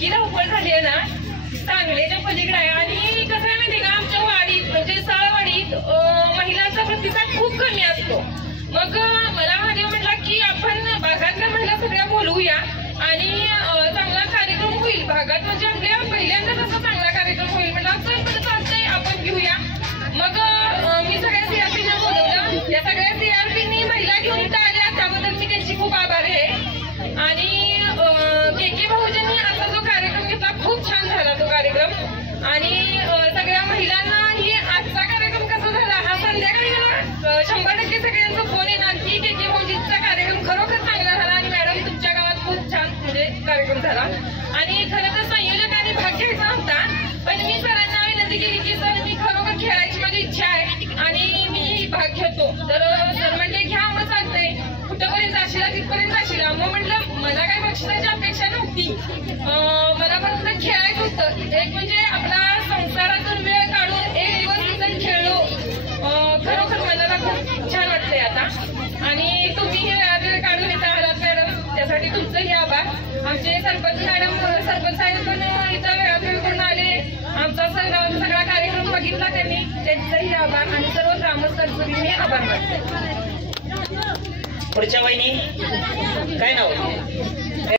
इतकी धावपळ झाली आहे ना, सांगलीच्या पलीकडे आहे. आणि कसं आहे माहिती का, आमच्या वाडीत म्हणजे साळवाडीत महिलांचा प्रतिसाद खूप कमी असतो. मग मला महादेव म्हटला की आपण भागातल्या महिला सगळ्या बोलवूया आणि चांगला कार्यक्रम होईल भागात, म्हणजे आपल्या पहिल्यांदाच असा चांगला कार्यक्रम होईल. म्हटलं चालतंय, आपण घेऊया. मग मी सगळ्या सीआरपींना बोलवलं. या सगळ्या सीआरपींनी महिला घेऊन इथं आल्या, त्याबद्दल मी त्यांची खूप आभारी आहे. आणि के भाऊजींनी असा जो कार्यक्रम घेतला, खूप छान झाला तो कार्यक्रम. आणि सगळ्या महिलांना ही आजचा कार्यक्रम कसा झाला, हा संध्याकाळी मला 100% सगळ्यांचा फोन येणार की के भाऊजींचा कार्यक्रम खरोखर चांगला झाला आणि मॅडम तुमच्या गावात खूप छान म्हणजे कार्यक्रम झाला. आणि खरं तर संयोजकांनी भाग घ्यायचा होता, पण मी सरांना विनंती केली की सर मी खरोखर खेळायची माझी इच्छा आहे आणि मी भाग घेतो. तर सर म्हणले घ्या, मग चालतंय, कुठंपर्यंत जाशील तिथपर्यंत जाशील. मग म्हटलं मला काय बक्षिसाची अपेक्षा नव्हती, मला फक्त खेळायचं होतं. एक म्हणजे आपला संसारातून वेळ काढून एक दिवस तिथं खेळलो, खरोखर मनाला खूप छान वाटतंय आता. आणि तुम्ही हे काढून इथं आलात मॅडम, त्यासाठी तुमचंही आभार. आमचे सरपंच मॅडम, सरपंच साहेब पण इथं वेळात वेळ करून आले, आमचा सगळा कार्यक्रम बघितला त्यांनी, त्यांचाही आभार. आणि सर्व ग्रामस्थांचं मी आभार मानते. पुढच्या वहिनी काय नाव?